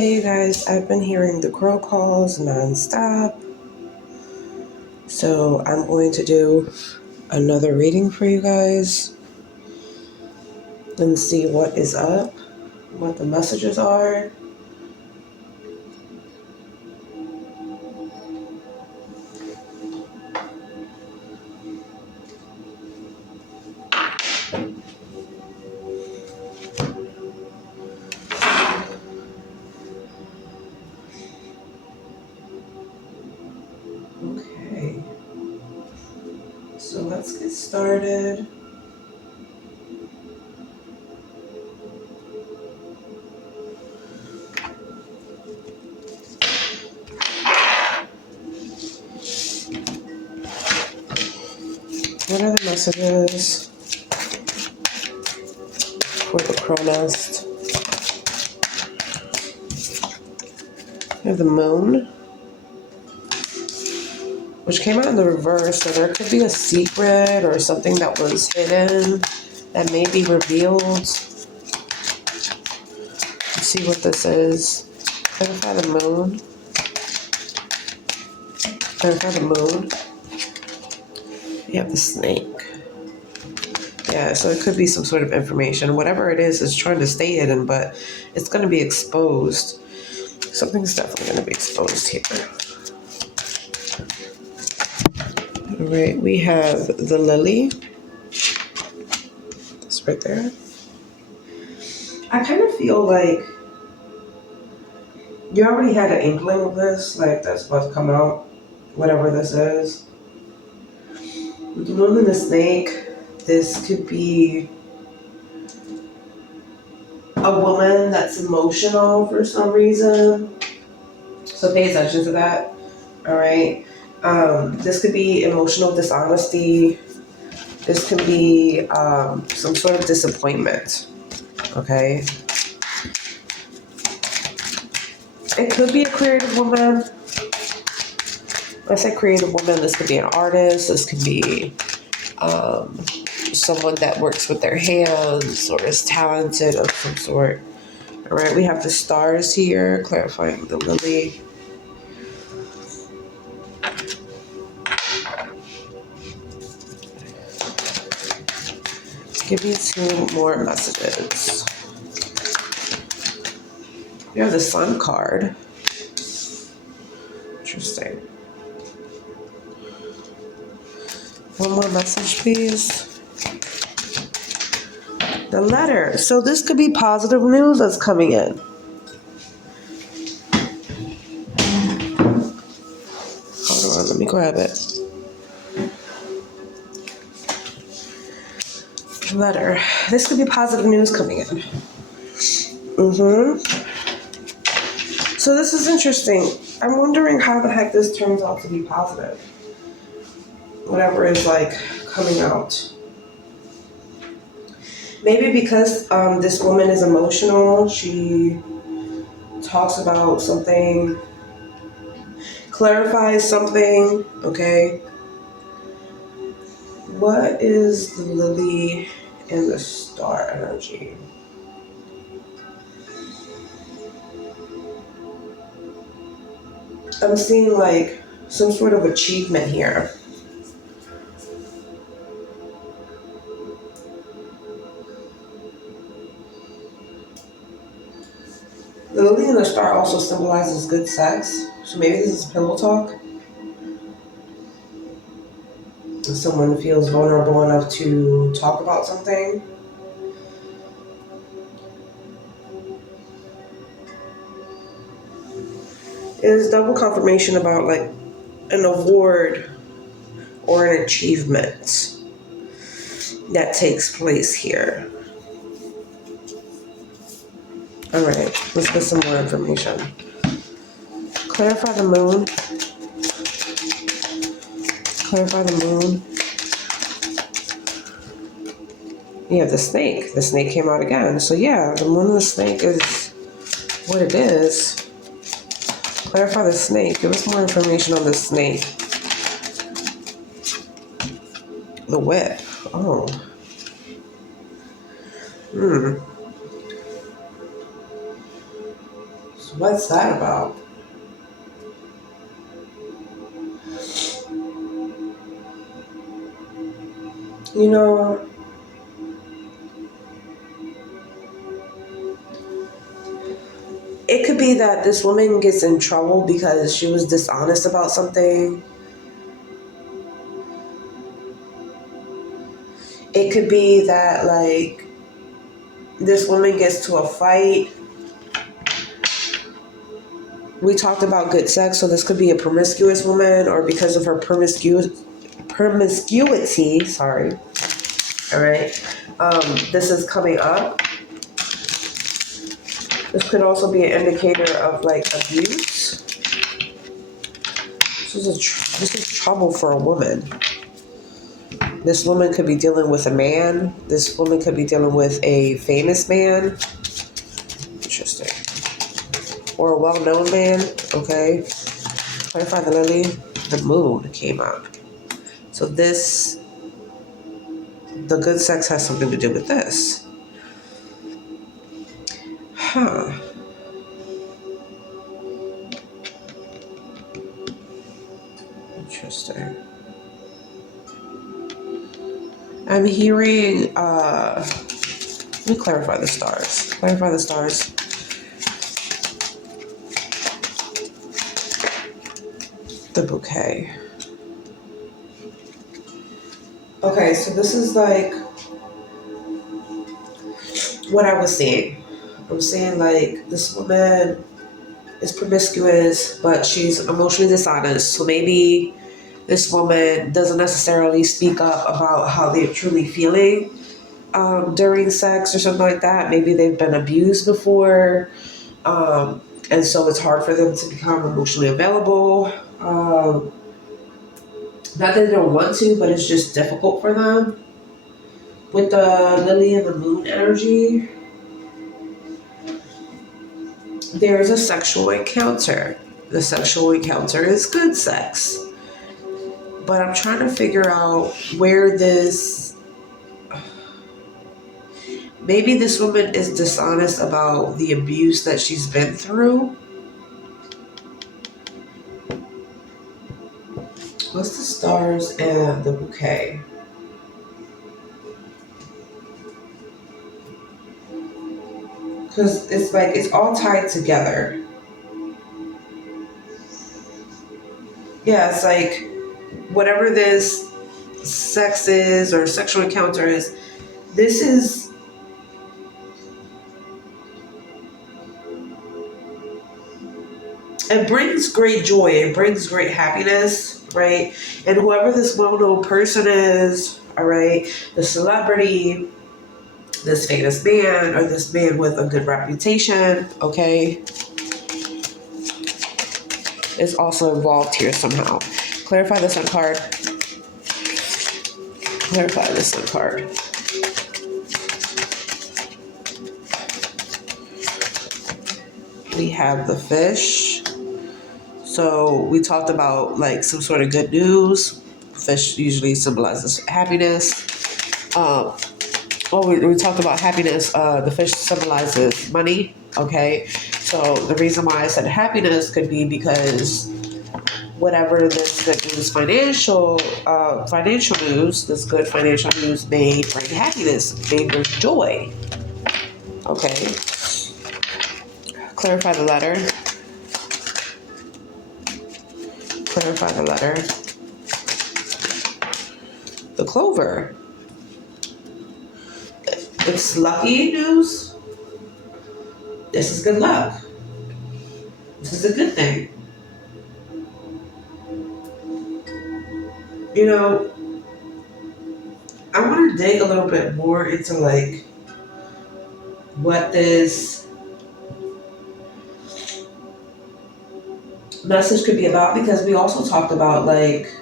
Hey you guys, I've been hearing the crow calls non-stop, so I'm going to do another reading for you guys and see what is up, what the messages are. Okay, so let's get started. What are the messages for the crow nest? We have the moon, which came out in the reverse, so there could be a secret or something that was hidden that may be revealed. Let's see what this is. Clarify the moon. Clarify the moon. You have the snake. Yeah, so it could be some sort of information. Whatever it is trying to stay hidden, but it's going to be exposed. Something's definitely going to be exposed here. All right, we have the lily. It's right there. I kind of feel like you already had an inkling of this, like that's about to come out, whatever this is. With the moon and the snake, this could be a woman that's emotional for some reason. So pay attention to that. All right. This could be emotional dishonesty. This could be some sort of disappointment. Okay. It could be a creative woman. When I say creative woman, this could be an artist. This could be someone that works with their hands or is talented of some sort. All right. We have the stars here, clarifying the lily. Give me 2 more messages. You have the sun card. Interesting. One more message, please. The letter. So this could be positive news that's coming in. Hold on, let me grab it. Letter. This could be positive news coming in. So this is interesting. I'm wondering how the heck this turns out to be positive. Whatever is like coming out. Maybe because this woman is emotional, she talks about something, clarifies something, okay? What is the lily and the star energy? I'm seeing like some sort of achievement here. The lily and the star also symbolizes good sex. So maybe this is pillow talk. If someone feels vulnerable enough to talk about something. It is double confirmation about like an award or an achievement that takes place here. All right, let's get some more information. Clarify the moon. Clarify the moon. You have the snake. The snake came out again. So yeah, the moon and the snake is what it is. Clarify the snake. Give us more information on the snake. The whip. Oh. So what's that about? You know, it could be that this woman gets in trouble because she was dishonest about something. It could be that, like, this woman gets to a fight. We talked about good sex, so this could be a promiscuous woman, or because of her promiscuity, sorry. All right. This is coming up. This could also be an indicator of, like, abuse. This is trouble for a woman. This woman could be dealing with a man. This woman could be dealing with a famous man. Interesting. Or a well-known man. Okay. Clarify the lily. The moon came out. So the good sex has something to do with this. Huh. Interesting. I'm hearing, let me clarify the stars. Clarify the stars. The bouquet. Okay, so this is like what I was seeing. I'm saying, like, this woman is promiscuous, but she's emotionally dishonest. So maybe this woman doesn't necessarily speak up about how they're truly feeling during sex or something like that. Maybe they've been abused before, and so it's hard for them to become emotionally available. Not that they don't want to, but it's just difficult for them. With the lily and the moon energy, there's a sexual encounter. The sexual encounter is good sex. But I'm trying to figure out where maybe this woman is dishonest about the abuse that she's been through. What's the stars and the bouquet? Because it's like it's all tied together. Yeah, it's like whatever this sex is or sexual encounter is, this is it brings great joy, it brings great happiness, right? And whoever this well-known person is, all right, the celebrity, this famous man, or this man with a good reputation, okay, is also involved here somehow. Clarify the sun card. Clarify the sun card. We have the fish. So we talked about, like, some sort of good news. Fish usually symbolizes happiness. We talked about happiness. The fish symbolizes money. Okay, so the reason why I said happiness could be because whatever this good news, financial news, this good financial news may bring happiness, may bring joy. Okay. Clarify the letter. Clarify the letter. The clover. It's lucky news. This is good luck. This is a good thing. You know, I want to dig a little bit more into, like, what this message could be about, because we also talked about, like,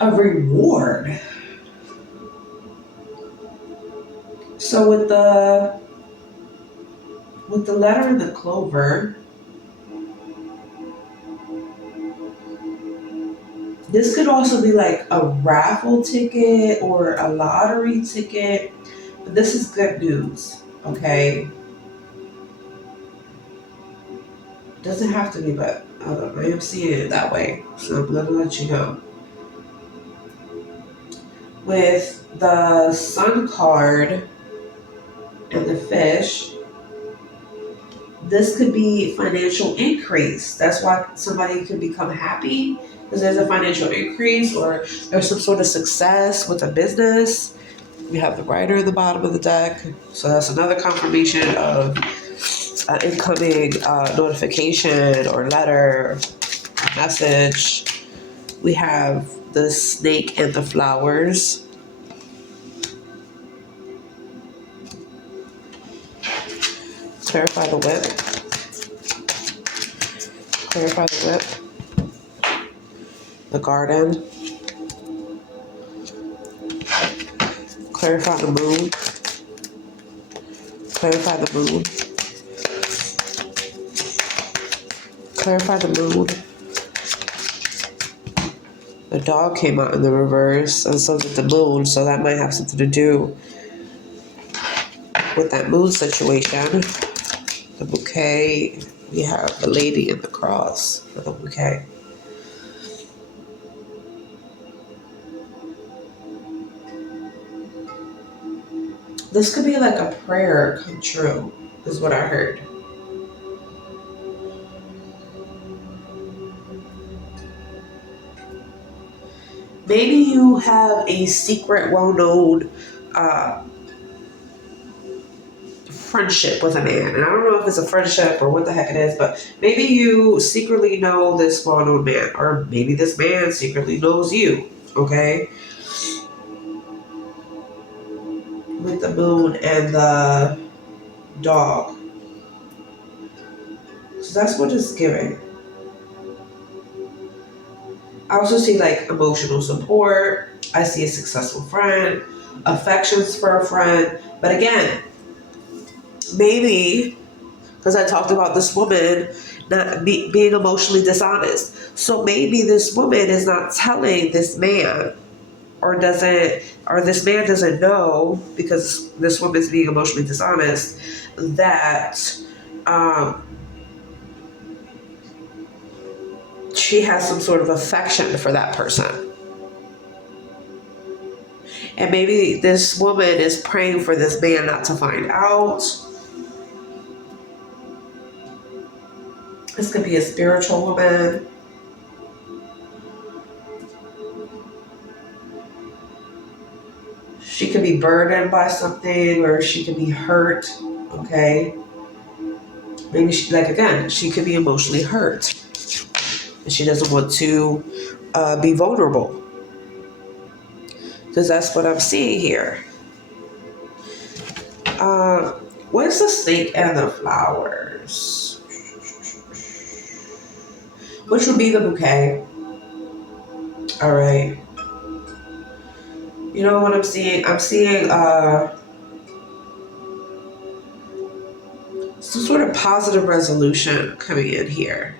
a reward. So with the letter and the clover, this could also be like a raffle ticket or a lottery ticket. This is good news, okay? Doesn't have to be, but I am seeing it that way. So I'm gonna let you know. With the Sun card and the fish, this could be financial increase. That's why somebody could become happy because there's a financial increase or there's some sort of success with a business. We have the Rider in the bottom of the deck. So that's another confirmation of incoming notification or letter, message. We have the snake and the flowers. Clarify the whip. Clarify the whip. The garden. Clarify the moon. Clarify the moon. Clarify the moon. The dog came out in the reverse, and so did the moon, so that might have something to do with that moon situation. The bouquet, we have the lady in the cross for the bouquet. This could be like a prayer come true, is what I heard. Maybe you have a secret, well-known friendship with a man. And I don't know if it's a friendship or what the heck it is, but maybe you secretly know this well-known man. Or maybe this man secretly knows you, okay? With the moon and the dog. So that's what it's giving. I also see like emotional support. I see a successful friend, affections for a friend. But again, maybe because I talked about this woman not being emotionally dishonest. So maybe this woman is not telling this man, or this man doesn't know because this woman's being emotionally dishonest that she has some sort of affection for that person. And maybe this woman is praying for this man not to find out. This could be a spiritual woman. She could be burdened by something, or she could be hurt, okay? Maybe she could be emotionally hurt. And she doesn't want to be vulnerable. Because that's what I'm seeing here. Where's the snake and the flowers? Which would be the bouquet. All right. You know what I'm seeing? I'm seeing some sort of positive resolution coming in here.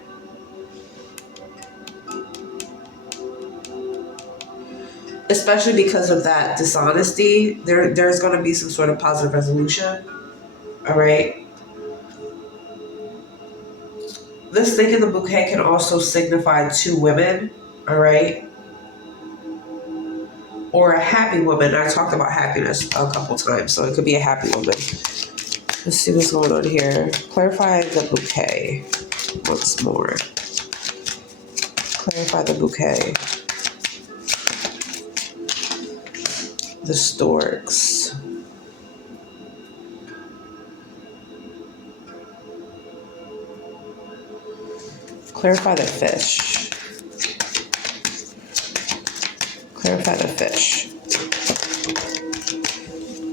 Especially because of that dishonesty, there's going to be some sort of positive resolution. All right. This thing in the bouquet can also signify two women. All right. Or a happy woman. I talked about happiness a couple times, so it could be a happy woman. Let's see what's going on here. Clarify the bouquet once more. Clarify the bouquet. The storks. Clarify the fish. Clarify the fish.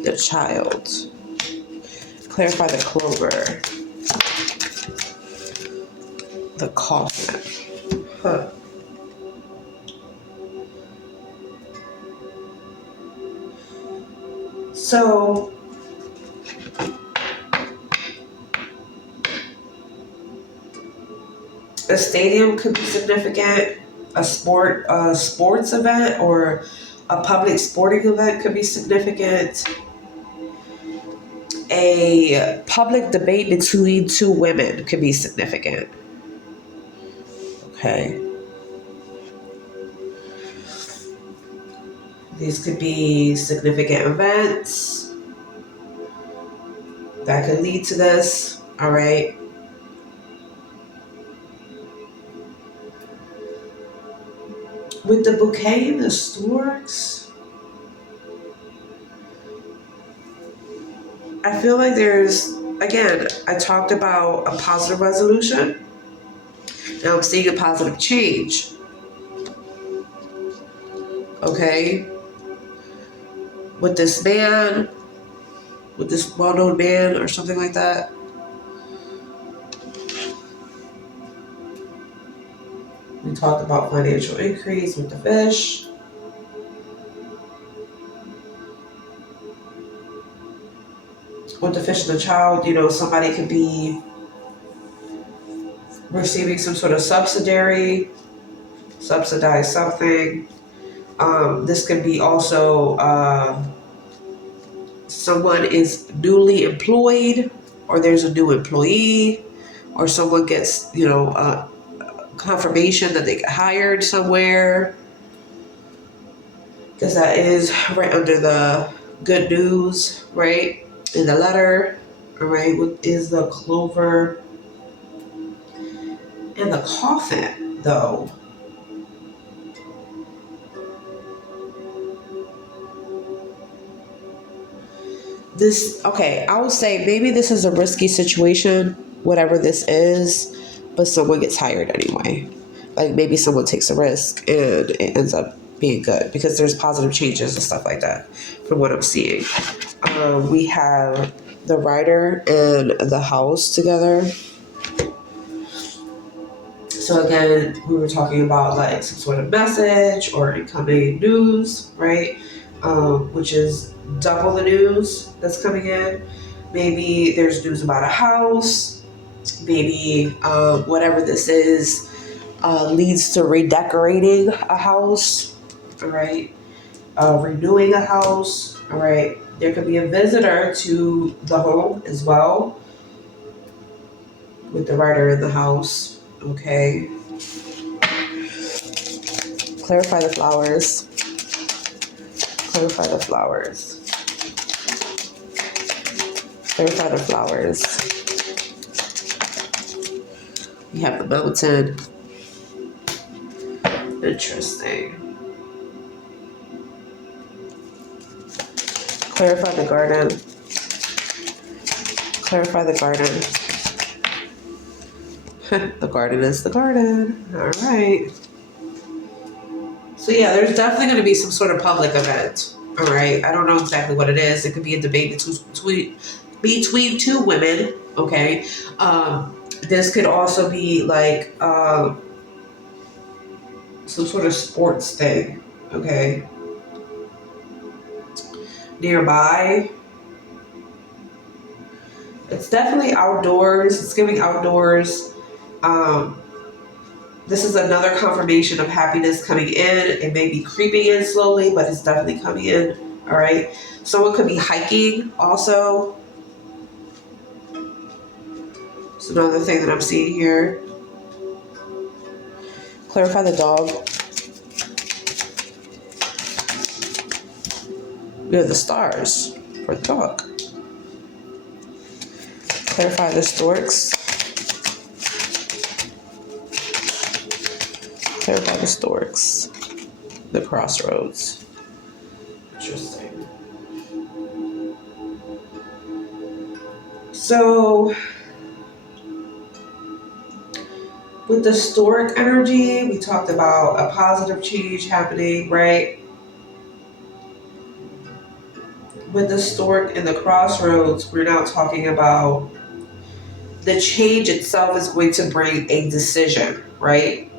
The child. Clarify the clover. The coffin. Huh. So, a stadium could be significant. A sports event or a public sporting event could be significant. a public debate between two women could be significant. Okay. These could be significant events that could lead to this. All right. With the bouquet and the storks, I feel like there's, again, I talked about a positive resolution. Now I'm seeing a positive change. Okay. With this man, with this well-known man or something like that. We talked about financial increase with the fish. With the fish and the child, somebody could be receiving some sort of subsidized something. This could be also someone is newly employed, or there's a new employee, or someone gets, confirmation that they get hired somewhere. Because that is right under the good news, right? In the letter, all right? What is the clover and the coffin, though? I would say maybe this is a risky situation, whatever this is, but someone gets hired anyway. Like maybe someone takes a risk and it ends up being good because there's positive changes and stuff like that from what I'm seeing. We have the writer and the house together. So again, we were talking about like some sort of message or incoming news, right? Which is double the news that's coming in. Maybe there's news about a house. Maybe whatever this is leads to redecorating a house, all right? Renewing a house, all right? There could be a visitor to the home as well with the writer in the house, okay? Clarify the flowers. Clarify the flowers. Clarify the flowers. We have the mountain. Interesting. Clarify the garden. Clarify the garden. The garden is the garden. All right. So yeah, there's definitely going to be some sort of public event. All right. I don't know exactly what it is. It could be a debate between two women. Okay. This could also be like some sort of sports thing. Okay. Nearby. It's definitely outdoors. It's giving outdoors. This is another confirmation of happiness coming in. It may be creeping in slowly, but it's definitely coming in. All right. Someone could be hiking also. It's another thing that I'm seeing here. Clarify the dog. We have the stars for the dog. Clarify the storks. Clarify the storks. The crossroads. Interesting. So, with the stork energy, we talked about a positive change happening, right? With the stork and the crossroads, we're now talking about the change itself is going to bring a decision, right?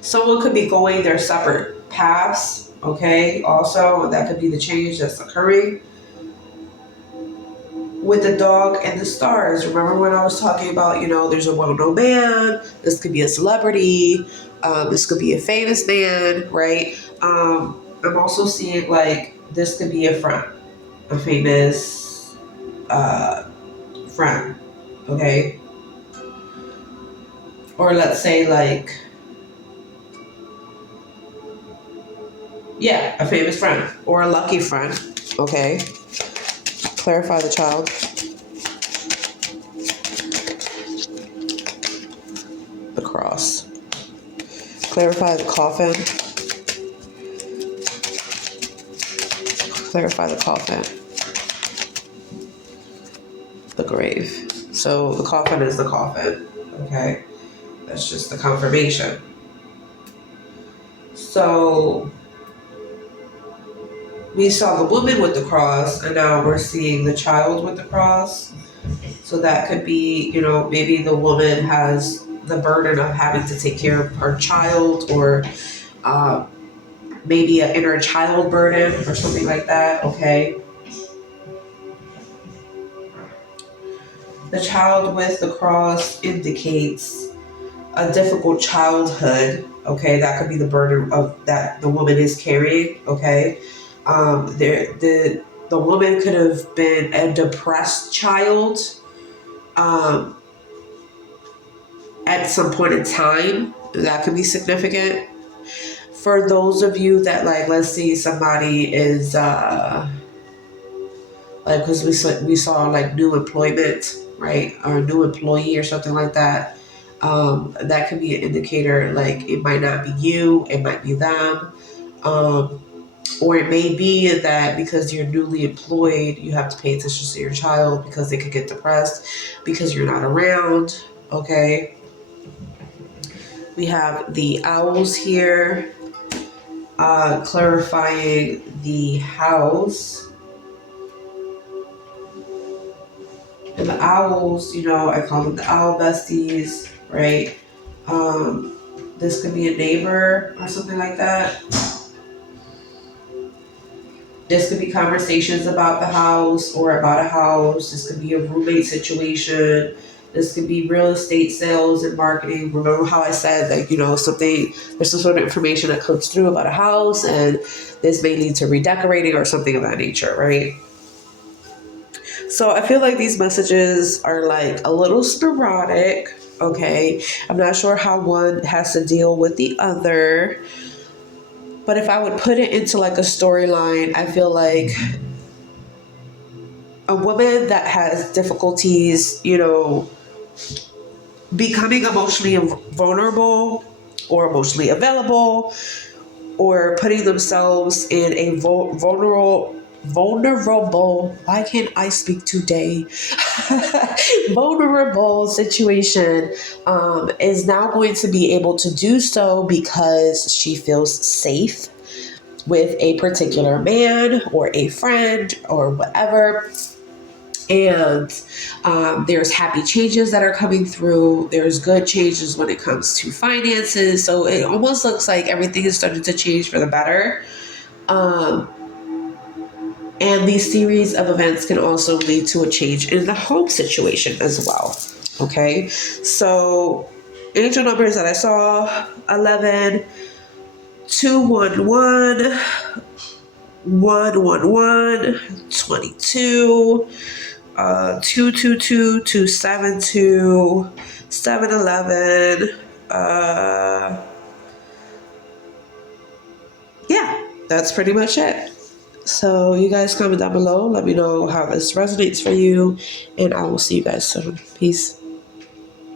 Someone could be going their separate paths, okay? Also, that could be the change that's occurring. With the dog and the stars, remember when I was talking about, there's a well-known man, this could be a celebrity, this could be a famous man, right? I'm also seeing like this could be a friend, a famous friend, okay? Or let's say like, yeah, a famous friend or a lucky friend, okay? Clarify the child. The cross. Clarify the coffin. Clarify the coffin. The grave. So the coffin is the coffin, okay? That's just the confirmation. So we saw the woman with the cross, and now we're seeing the child with the cross. So that could be, maybe the woman has the burden of having to take care of her child, or maybe an inner child burden or something like that, okay? The child with the cross indicates a difficult childhood, okay? That could be the burden of that the woman is carrying, okay? The woman could have been a depressed child at some point in time. That could be significant. For those of you that, like, let's say somebody is like, because we saw like new employment, right, or a new employee or something like that. That could be an indicator. Like, it might not be you, it might be them, or it may be that because you're newly employed, you have to pay attention to your child because they could get depressed because you're not around. Okay. We have the owls here, clarifying the house. And the owls, I call them the owl besties, right? This could be a neighbor or something like that. This could be conversations about the house or about a house. This could be a roommate situation. This could be real estate sales and marketing. Remember how I said that, there's some sort of information that comes through about a house, and this may lead to redecorating or something of that nature, right? So I feel like these messages are like a little sporadic, okay? I'm not sure how one has to deal with the other. But if I would put it into like a storyline, I feel like a woman that has difficulties, becoming emotionally vulnerable or emotionally available, or putting themselves in a vulnerable, why can't I speak today? Vulnerable situation, is now going to be able to do so because she feels safe with a particular man or a friend or whatever. And there's happy changes that are coming through. There's good changes when it comes to finances. So it almost looks like everything is starting to change for the better. And these series of events can also lead to a change in the home situation as well. Okay, so angel numbers that I saw: 11, 211, 111, 22, 222, 272, 711. Yeah, that's pretty much it. So you guys comment down below. Let me know how this resonates for you, and I will see you guys soon. Peace.